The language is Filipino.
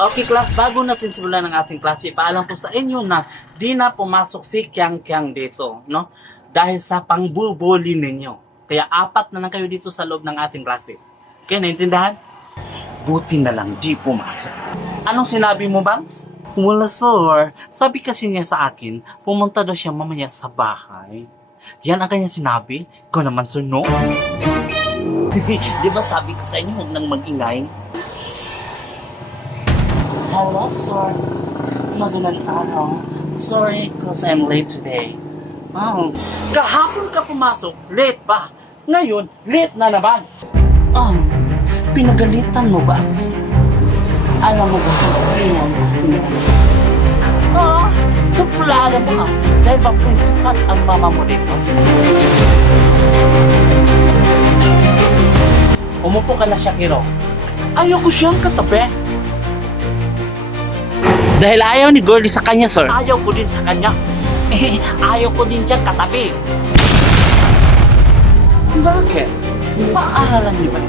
Okay, class, bago natin simulan ng ating klase, paalam po sa inyo na di na pumasok si Kyang Kyang dito, no? Dahil sa pangbubuli ninyo. Kaya apat na lang kayo dito sa loob ng ating klase. Okay, naintindahan? Buti na lang di pumasok. Anong sinabi mo, Bangs? Wala, sir. Sabi kasi niya sa akin, pumunta daw siya mamaya sa bahay. Yan ang kanya sinabi? Ikaw naman, sir, no? Di ba sabi ko sa inyo, huwag nang mag-ingay? Hello, sir. Magandang araw. Sorry because I'm late today. Oh, kahapon ka pumasok, late pa. Ngayon, late na naman. Oh, pinagalitan mo ba? Alam mo ba kung sino ang supla alam mo dahil ba principal ang mama mo dito? Umupo ka na, Shakiro. Ayoko siyang katabi. Dahil ayaw ni Girlie sa kanya, sir. Ayaw ko din sa kanya. Ayaw ko din siyang katabi. Bakit? Paaralan niyo ba?